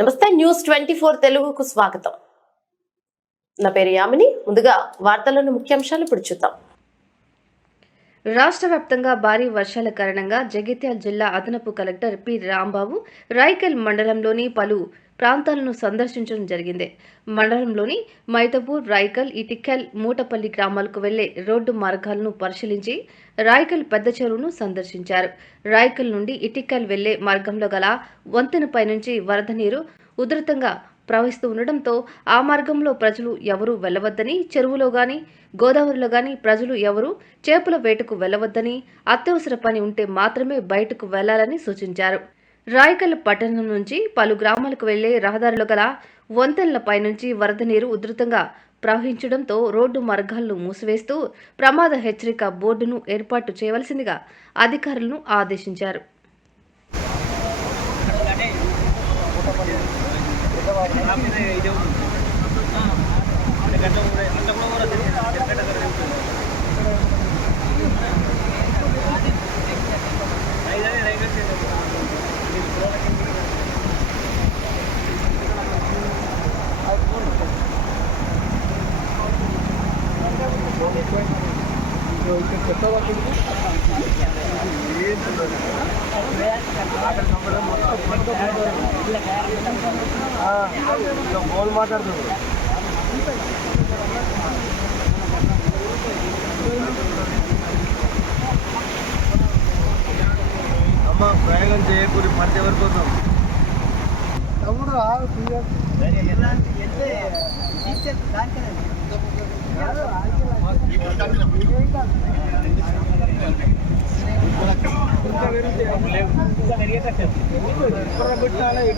నమస్తే న్యూస్ 24 తెలుగుకు స్వాగతం. నా పేరు యామిని. ముందుగా వార్తలను ముఖ్యాంశాలు ఇప్పుడు చూద్దాం. రాష్ట్ర వ్యాప్తంగా భారీ వర్షాల కారణంగా జగిత్యాల జిల్లా అదనపు కలెక్టర్ పి రాంబాబు రాయికల్ మండలంలోని పలు ప్రాంతాలను సందర్శించడం జరిగింది. మండలంలోని మైతపూర్, రాయికల్, ఇటిక్కల్, మూటపల్లి గ్రామాలకు వెళ్లే రోడ్డు మార్గాలను పరిశీలించి రాయికల్ పెద్ద చెరువును సందర్శించారు. రాయికల్ నుండి ఇటిక్కల్ వెళ్లే మార్గంలో గల వంతెనపై నుంచి వరద నీరు ఉధృతంగా ప్రవహిస్తూ ఉండడంతో ఆ మార్గంలో ప్రజలు ఎవరూ వెళ్లవద్దని, చెరువులో గాని గోదావరిలో గాని ప్రజలు ఎవరూ చేపల వేటకు వెళ్లవద్దని, అత్యవసర పని ఉంటే మాత్రమే బయటకు వెళ్లాలని సూచించారు. రాయకల్ పట్టణం నుంచి పలు గ్రామాలకు వెళ్లే రహదారిలో గల వంతెనలపై నుంచి వరద నీరు ఉధృతంగా ప్రవహించడంతో రోడ్డు మార్గాలను మూసివేస్తూ ప్రమాద హెచ్చరిక బోర్డును ఏర్పాటు చేయవలసిందిగా అధికారులను ఆదేశించారు. బోల్ మాట్లాడుతుంది అమ్మ ప్రయోగం చేయకూరి పంట ఎవరి కోసం తమ్ముడు